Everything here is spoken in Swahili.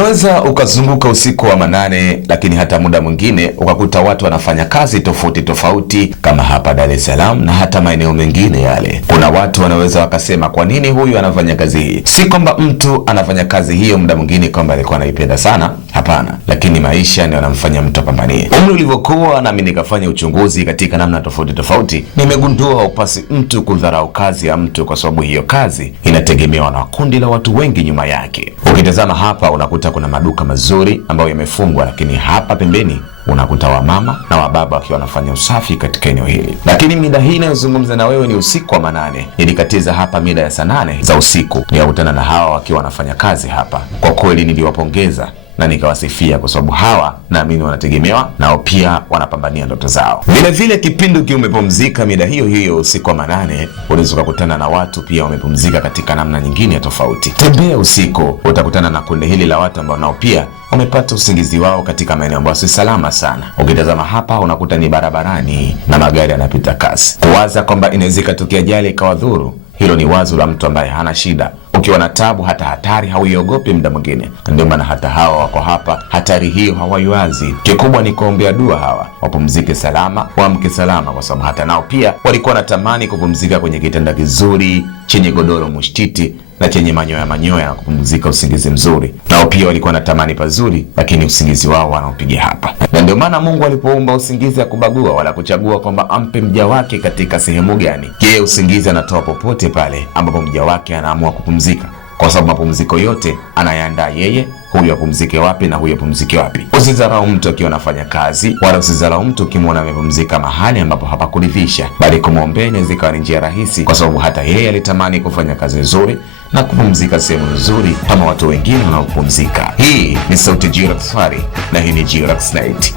Unaweza ukazunguka usiku wa manane, lakini hata muda mwingine ukakuta watu wanafanya kazi tofauti tofauti, kama hapa Dar es Salaam na hata maeneo mengine yale. Kuna watu wanaweza wakasema, kwa nini huyu anafanya kazi hii? Si kwamba mtu anafanya kazi hiyo muda mwingine kwamba alikuwa anaipenda sana, hapana, lakini maisha ndio yanamfanya mtu apambanie. Umri ulivyokuwa, nami nikafanya uchunguzi katika namna tofauti tofauti, nimegundua haupasi mtu kudharau kazi ya mtu, kwa sababu hiyo kazi inategemewa na kundi la watu wengi nyuma yake. Ukitazama hapa unakuta kuna maduka mazuri ambayo yamefungwa, lakini hapa pembeni unakuta wamama na wababa wakiwa wanafanya usafi katika eneo hili. Lakini mida hii inayozungumza na wewe ni usiku wa manane. Nilikatiza hapa mida ya saa 8 za usiku, nikakutana na hawa wakiwa wanafanya kazi hapa. Kwa kweli niliwapongeza na nikawasifia, kwa sababu hawa naamini wanategemewa, nao pia wanapambania ndoto zao. Vile vile kipindi ukiwa umepumzika mida hiyo hiyo usiku wa manane, unaweza kukutana na watu pia wamepumzika katika namna nyingine ya tofauti. Tembea usiku, utakutana na kundi hili la watu ambao nao pia wamepata usingizi wao katika maeneo ambayo si salama sana. Ukitazama hapa unakuta ni barabarani na magari yanapita kasi. Kuwaza kwamba inaweza ikatokea ajali ikawadhuru, hilo ni wazo la mtu ambaye hana shida. Ukiwa na tabu, hata hatari hauiogopi muda mwingine. Ndio maana hata hawa wako hapa, hatari hiyo hawaiwazi. Kikubwa ni kuombea dua hawa wapumzike salama, waamke salama, kwa sababu hata nao pia walikuwa wanatamani kupumzika kwenye kitanda kizuri chenye godoro mushtiti na chenye manyoya na kupumzika usingizi mzuri. Nao pia walikuwa wanatamani pazuri, lakini usingizi wao wanaopiga hapa. Na ndio maana Mungu alipoumba usingizi hakubagua wala kuchagua kwamba ampe mja wake katika sehemu gani. Yeye usingizi anatoa popote pale ambapo mja wake anaamua kupumzika, kwa sababu mapumziko yote anayaandaa yeye. Huyu apumzike wapi na huyu apumzike wapi. Usidharau mtu akiwa anafanya kazi, wala usidharau mtu ukimwona amepumzika mahali ambapo hapakuridhisha, bali kumwombea inaweza ikawa ni njia rahisi, kwa sababu hata yeye alitamani kufanya kazi nzuri na kupumzika sehemu nzuri kama watu wengine wanaopumzika. Hii ni sauti Jirax Fari na hii ni Jirax Night.